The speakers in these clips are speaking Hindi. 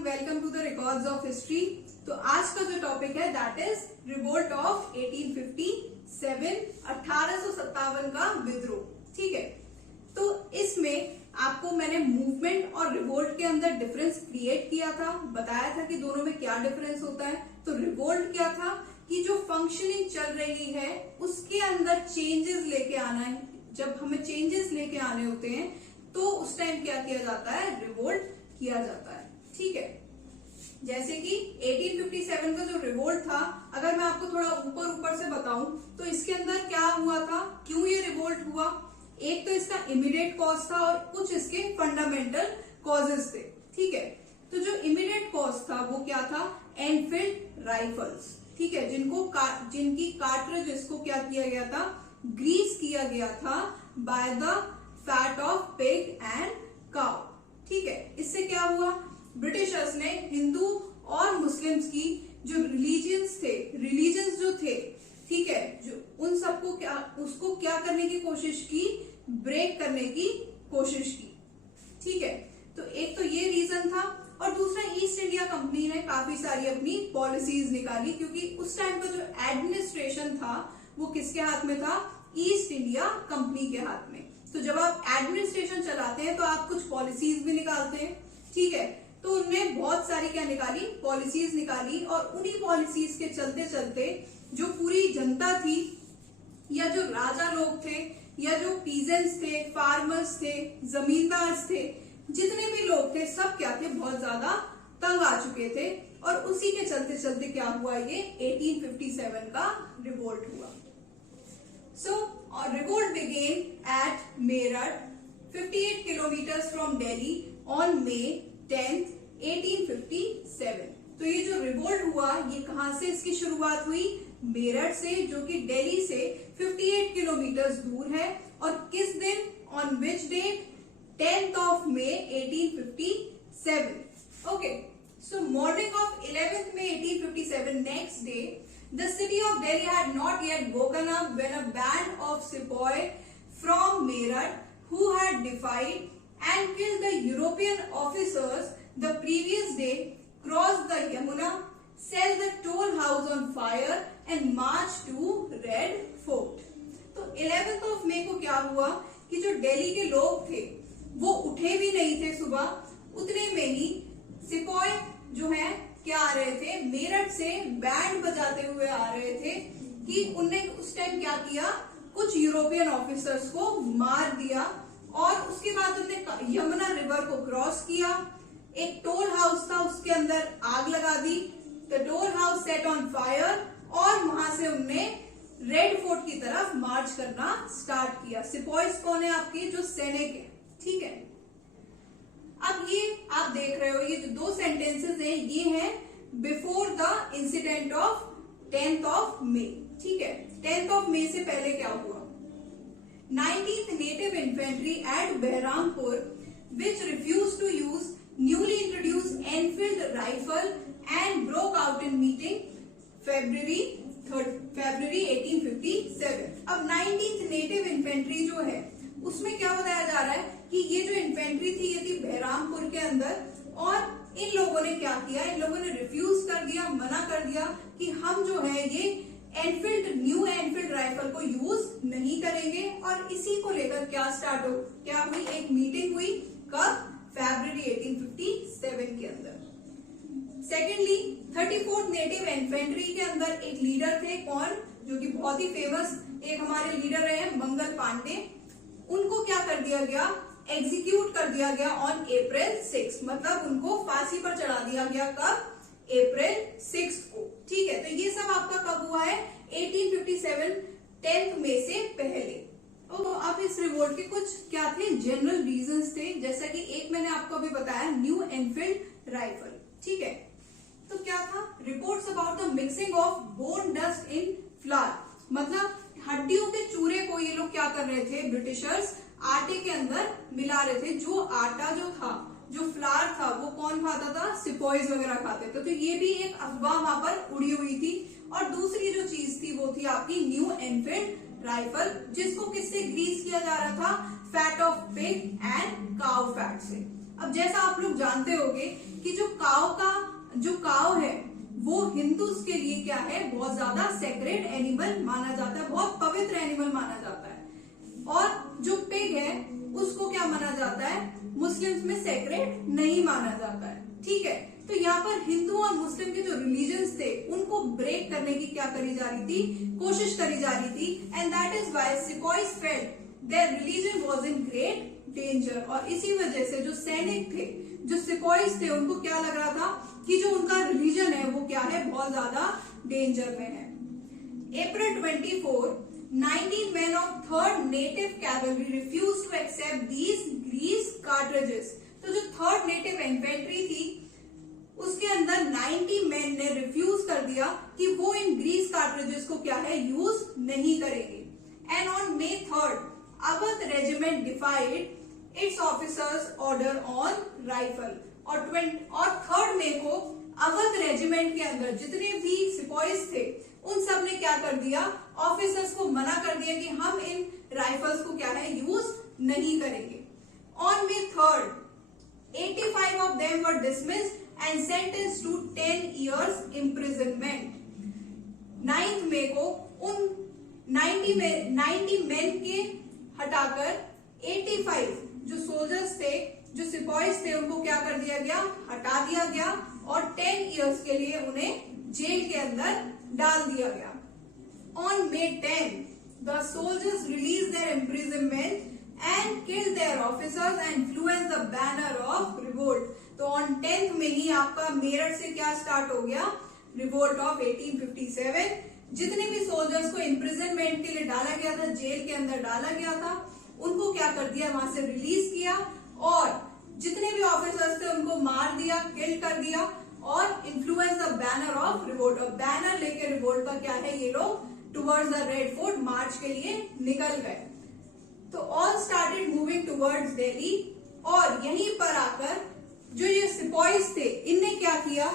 Welcome to the records of history. तो आज का जो टॉपिक है दैट इज रिवोल्ट ऑफ 1857, 1857 का विद्रोह। ठीक है, तो इसमें आपको मैंने मूवमेंट और रिवोल्ट के अंदर डिफरेंस क्रिएट किया था, बताया था कि दोनों में क्या डिफरेंस होता है। तो रिवोल्ट क्या था कि जो फंक्शनिंग चल रही है उसके अंदर चेंजेस लेके आना है। जब हमें चेंजेस लेके आने होते हैं तो उस टाइम क्या किया जाता है, रिवोल्ट किया जाता है। ठीक है, जैसे कि 1857 का जो रिवोल्ट था, अगर मैं आपको थोड़ा ऊपर से बताऊं तो इसके अंदर क्या हुआ था, क्यों ये रिवोल्ट हुआ। एक तो इसका इमीडिएट कॉज था और कुछ इसके फंडामेंटल कॉजेस थे। ठीक है, तो जो इमीडिएट कॉज था वो क्या था, एनफील्ड राइफल्स। ठीक है, जिनकी कार्ट्रिज को क्या किया गया था, ग्रीस किया गया था by the fat of pig and cow. ठीक है, इससे क्या हुआ, ब्रिटिशर्स ने हिंदू और मुस्लिम्स की जो रिलीजन्स जो थे, ठीक है, जो उन सबको उसको क्या करने की कोशिश की, ब्रेक करने की कोशिश की। ठीक है, तो एक तो ये रीजन था और दूसरा ईस्ट इंडिया कंपनी ने काफी सारी अपनी पॉलिसीज निकाली, क्योंकि उस टाइम का जो एडमिनिस्ट्रेशन था वो किसके हाथ में था, ईस्ट इंडिया कंपनी के हाथ में। तो जब आप एडमिनिस्ट्रेशन चलाते हैं तो आप कुछ पॉलिसीज भी निकालते हैं। ठीक है, तो उनने बहुत सारी क्या निकाली, पॉलिसीज निकाली, और उन्हीं पॉलिसीज के चलते चलते जो पूरी जनता थी या जो राजा लोग थे या जो पीजेंट्स थे, फार्मर्स थे, जमींदार थे, जितने भी लोग थे सब क्या थे, बहुत ज्यादा तंग आ चुके थे। और उसी के चलते चलते क्या हुआ, ये 1857 का रिवोल्ट हुआ। So, revolt began at Meerut, 58 kilometers from Delhi on May 10th, 1857. तो ये जो रिवोल्ट हुआ ये कहां से इसकी शुरुआत हुई, मेरठ से, जो कि दिल्ली से 58 किलोमीटर दूर है। और किस दिन, on which date, 10th of May 1857. Okay, so morning of 11th May 1857, next day, the city of Delhi had not yet woken up when a band of sepoy from Meerut, who had defied and killed the European officers the previous day, crossed the Yamuna, set the toll house on fire and marched to Red Fort. तो 11th of May को क्या हुआ कि जो दिल्ली के लोग थे वो उठे भी नहीं थे सुबह, उतने में ही सिपॉय जो है क्या आ रहे थे, मेरठ से बैंड बजाते हुए आ रहे थे कि उनने उस टाइम क्या किया, कुछ यूरोपियन ऑफिसर्स को मार दिया। और उसके बाद उन्होंने यमुना रिवर को क्रॉस किया, एक टोल हाउस था उसके अंदर आग लगा दी, the toll house set on fire, और वहां से उनने रेड फोर्ट की तरफ मार्च करना स्टार्ट किया। सिपॉयज कौन है, आपके जो सैनिक है। ठीक है, अब ये आप देख रहे हो, ये जो दो सेंटेंसेस हैं ये हैं before the incident of 10th of May। ठीक है, 10th of May से पहले क्या हुआ, 19th native infantry at Berhampore which refuse to use newly introduced Enfield rifle and broke out in meeting February 1857। अब 19th नेटिव इन्फेंट्री जो है उसमें क्या बताया जा रहा है कि ये जो इन्फेंट्री थी ये थी बहरामपुर के अंदर, और इन लोगों ने क्या किया, इन लोगों ने रिफ्यूज कर दिया, मना कर दिया कि हम जो है ये न्यू एनफील्ड राइफल को यूज नहीं करेंगे। और इसी को लेकर क्या हुई, एक मीटिंग हुई, कब, February 1857 के अंदर। सेकेंडली 34th नेटिव इन्फेंट्री के अंदर एक लीडर थे, कौन, जो कि बहुत ही फेमस एक हमारे लीडर रहे हैं, मंगल पांडे। उनको क्या कर दिया गया, एग्जीक्यूट कर दिया गया ऑन April 6, मतलब उनको फांसी पर चढ़ा दिया गया, कब, April 6 को। ठीक है, तो ये सब आपका कब हुआ है, 1857, 10th May से पहले। तो अब इस रिवोल्ट के कुछ क्या थे, जनरल रीजंस थे, जैसा कि एक मैंने आपको अभी बताया, न्यू एनफील्ड राइफल। ठीक है, तो क्या था, reports about the mixing of bone dust in flower, मतलब हड्डियों के चूरे को ये लोग क्या कर रहे थे, ब्रिटिशर्स आटे के अंदर मिला रहे थे। जो आटा जो था, जो फ्लावर था, वो कौन खाता था, सिपॉयज वगैरह खाते थे। तो ये भी एक अफवाह वहां पर उड़ी हुई थी। और दूसरी जो चीज थी वो थी आपकी न्यू एनफील्ड राइफल, जिसको किससे ग्रीस किया जा रहा था, fat of pig and cow fat से। अब जैसा आप लोग जानते होंगे कि जो काव है वो हिंदूज के लिए क्या है, बहुत ज्यादा सेक्रेड एनिमल माना जाता है, बहुत पवित्र एनिमल माना जाता है। और जो पिग है उसको क्या माना जाता है, मुस्लिम्स में सेक्रेड नहीं माना जाता है। ठीक है, तो यहाँ पर हिंदू और मुस्लिम के जो रिलीजन्स थे उनको ब्रेक करने की क्या करी जा रही थी, कोशिश करी जा रही थी। And that is why sepoys felt their religion was in great danger. और इसी वजह से जो सैनिक थे, जो सिकॉइज थे, उनको क्या लग रहा था कि जो उनका रिलीजन है वो क्या है, बहुत ज्यादा डेंजर में है। April 24, 19 men of 3rd Native Cavalry refused to accept these grease cartridges। तो जो 3rd Native Infantry थी उसके अंदर 90 मैन ने रिफ्यूज कर दिया कि वो इन ग्रीस कार्ट्रिजेस को क्या है, यूज नहीं करेंगे। And on May 3rd, Awadh regiment डिफाइड it's officers order on rifle. और 3rd मई को अवध रेजिमेंट के अंदर जितने भी सिपाहीज थे उन सब ने क्या कर दिया, ऑफिसर्स को मना कर दिया कि हम इन राइफल्स को क्या है, यूज नहीं करेंगे। On May 3rd, 85 of them were dismissed and sentenced to 10 years imprisonment। 9th मई को उन 90 मैन के हटाकर 85 जो सोल्जर्स थे, जो सिपाहीज थे, उनको क्या कर दिया गया, हटा दिया गया और 10 इयर्स के लिए उन्हें जेल के अंदर डाल दिया गया। On May 10, the soldiers released their imprisonment and killed their officers and influenced the banner of revolt। तो ऑन 10th में ही आपका मेरठ से क्या स्टार्ट हो गया, रिवोल्ट ऑफ 1857। जितने भी सोल्जर्स को इम्प्रिजनमेंट के लिए डाला गया था, जेल के अंदर डाला गया था, उनको क्या कर दिया, वहां से रिलीज किया और जितने भी ऑफिसर्स थे उनको मार दिया, किल कर दिया और influence the banner of revolt. और बैनर लेके रिवोल्ट का क्या है, ये लोग टुवर्ड्स द रेड फोर्ट मार्च के लिए निकल गए। तो all started moving towards Delhi. और यहीं पर आकर जो ये सिपाहीज थे इनने क्या किया,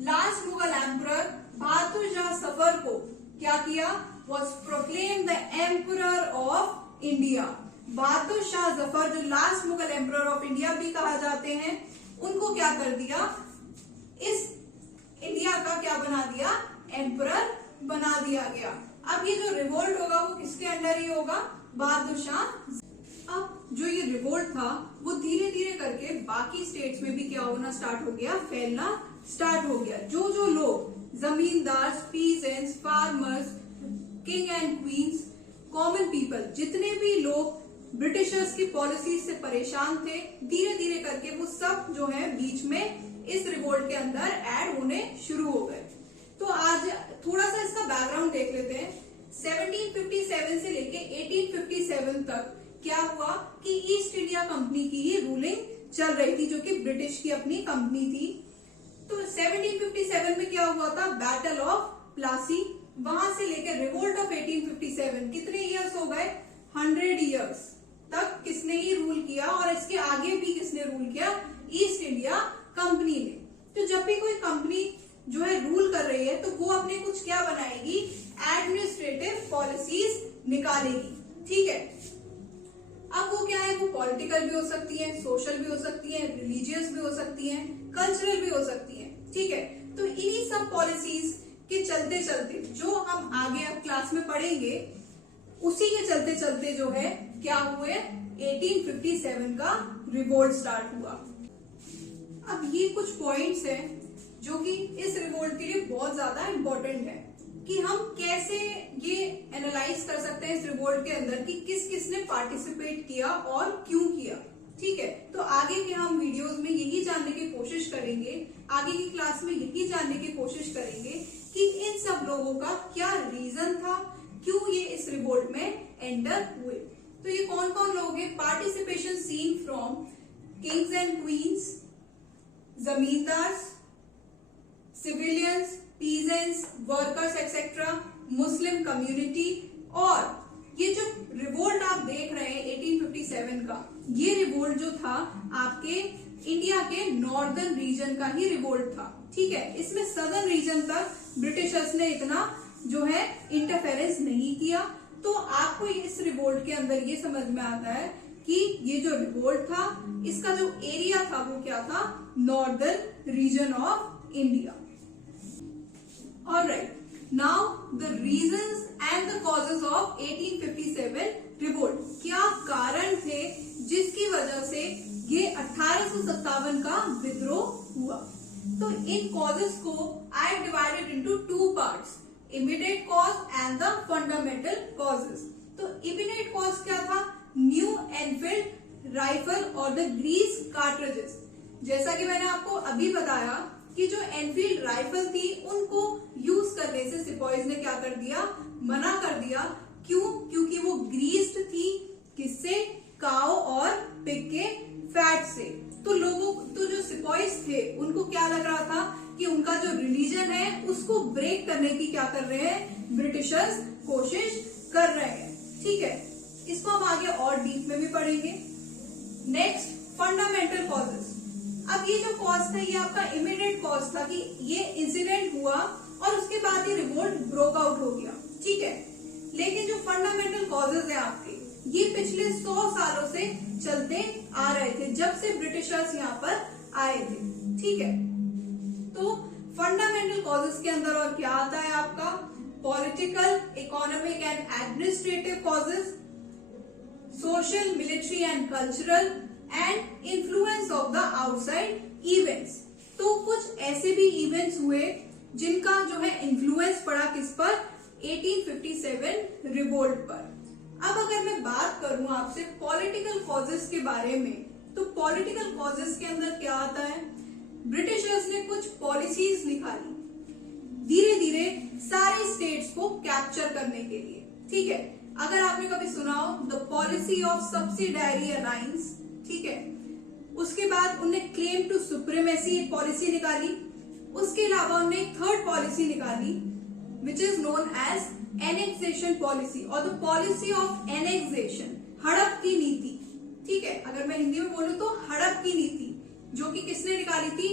लास्ट मुगल एम्परर बहादुर शाह जफर को क्या किया, was proclaim the emperor of India. Bahadur Shah Zafar जो last Mughal emperor of India भी कहा जाते हैं, उनको क्या कर दिया, इस इंडिया का क्या बना दिया, एम्परर बना दिया गया। अब ये जो रिवोल्ट होगा वो किसके अंडर ही होगा, बहादुर शाह। अब जो ये रिवोल्ट था वो धीरे धीरे करके बाकी स्टेट्स में भी क्या होना स्टार्ट हो गया, फैलना स्टार्ट हो गया। जो जो लोग जमींदार, peasants, farmers, king and queen's, common people, जितने भी लोग ब्रिटिशर्स की पॉलिसी से परेशान थे, धीरे धीरे करके वो सब जो है बीच में इस रिवोल्ट के अंदर ऐड होने शुरू हो गए। तो आज थोड़ा सा इसका बैकग्राउंड देख लेते हैं। 1757 से लेके 1857 तक क्या हुआ कि ईस्ट इंडिया कंपनी की ही रूलिंग चल रही थी, जो कि ब्रिटिश की अपनी कंपनी थी। तो 1757 में क्या हुआ था, बैटल ऑफ प्लासी। वहां से लेकर रिवोल्ट ऑफ 1857 कितने इयर्स हो गए, 100 इयर्स तक किसने ही रूल किया। और इसके आगे भी किसने रूल किया, ईस्ट इंडिया कंपनी ने। तो जब भी कोई कंपनी जो है रूल कर रही है तो वो अपने कुछ क्या बनाएगी, एडमिनिस्ट्रेटिव पॉलिसीज निकालेगी। ठीक है, अब वो क्या है, वो पॉलिटिकल भी हो सकती है, सोशल भी हो सकती है, रिलीजियस भी हो सकती है, कल्चरल भी हो सकती है। ठीक है, तो इन्हीं सब पॉलिसीज के चलते चलते जो हम आगे अब क्लास में पढ़ेंगे, उसी के चलते चलते जो है क्या हुए, 1857 का रिवोल्ट स्टार्ट हुआ। अब ये कुछ पॉइंट्स हैं जो कि इस रिवोल्ट के लिए बहुत ज्यादा इंपॉर्टेंट है कि हम कैसे ये एनालाइज कर सकते हैं इस रिवोल्ट के अंदर कि किस किस ने पार्टिसिपेट किया और क्यों किया। ठीक है, तो आगे के हम वीडियोस में यही जानने की कोशिश करेंगे, आगे की क्लास में यही जानने की कोशिश करेंगे कि इन सब लोगों का क्या रीजन था, क्यों ये इस रिवोल्ट में एंटर हुए। तो ये कौन कौन लोग हैं, participation seen from kings and queens, zamindar, civilians, peasants, workers etcetera, Muslim community. और ये जो रिवोल्ट आप देख रहे हैं 1857 का, ये रिवोल्ट जो था आपके इंडिया के नॉर्दर्न रीजन का ही रिवोल्ट था। ठीक है, इसमें सदर्न रीजन तक ब्रिटिशर्स ने इतना जो है इंटरफेरेंस नहीं किया। तो आपको इस रिवोल्ट के अंदर ये समझ में आता है कि ये जो रिवोल्ट था इसका जो एरिया था वो क्या था, northern region of India. Alright, now the reasons and the causes of 1857 revolt. क्या कारण थे जिसकी वजह से ये 1857 का विद्रोह हुआ? तो इन कॉजेज को I have divided into two parts, immediate cause and the fundamental causes. तो इमीडिएट कॉज क्या था, न्यू एनफील्ड राइफल और द ग्रीस कार्ट्रिजेस। जैसा कि मैंने आपको अभी बताया कि जो एनफील्ड राइफल थी उनको यूज करने से सिपॉइज ने क्या कर दिया, मना कर दिया। क्यों? क्योंकि वो ग्रीस्ड थी, किससे, काओ और पिग के फैट से। तो जो सिपॉइज थे उनको क्या लग रहा था कि उनका जो रिलीजन है उसको ब्रेक करने की क्या कर रहे हैं, ब्रिटिशर्स कोशिश कर रहे हैं। ठीक है, इसको हम आगे और डीप में भी पढ़ेंगे। Next, fundamental causes. अब ये जो कॉज था ये आपका इमीडिएट कॉज था कि ये इंसिडेंट हुआ और उसके बाद ये रिवोल्ट ब्रोक आउट हो गया। ठीक है, लेकिन जो फंडामेंटल कॉजेज है आपके, ये पिछले 100 सालों से चलते आ रहे थे, जब से ब्रिटिशर्स यहाँ पर आए थे। ठीक है, तो फंडामेंटल कॉजेज के अंदर और क्या आता है आपका, political, economic and administrative causes, social, military and cultural and influence of the outside events. तो कुछ ऐसे भी इवेंट्स हुए जिनका जो है इन्फ्लुएंस पड़ा किस पर, 1857 रिवोल्ट पर। अब अगर मैं बात करूं आपसे पॉलिटिकल कॉजेस के बारे में, तो पॉलिटिकल कॉजेस के अंदर क्या आता है, ब्रिटिशर्स ने कुछ पॉलिसीज निकाली धीरे धीरे सारे स्टेट्स को कैप्चर करने के लिए। ठीक है, अगर आपने कभी सुना हो the policy of subsidiary alliance, ठीक है, उसके बाद उन्होंने क्लेम टू सुप्रीमेसी एक पॉलिसी निकाली। उसके अलावा उन्होंने एक थर्ड पॉलिसी निकाली which is known as annexation policy और द पॉलिसी ऑफ एनेक्सेशन, हड़प की नीति। ठीक है, अगर मैं हिंदी में बोलूं तो हड़प की नीति, जो कि किसने निकाली थी,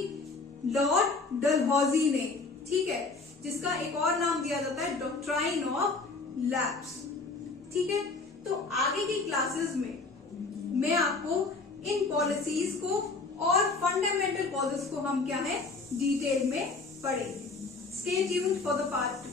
लॉर्ड डलहौजी ने। ठीक है, जिसका एक और नाम दिया जाता है डॉक्ट्राइन ऑफ लैप्स। ठीक है, तो आगे की क्लासेस में मैं आपको इन पॉलिसीज को और फंडामेंटल कॉजेस को हम क्या है डिटेल में पढ़ेंगे। Stay tuned for the part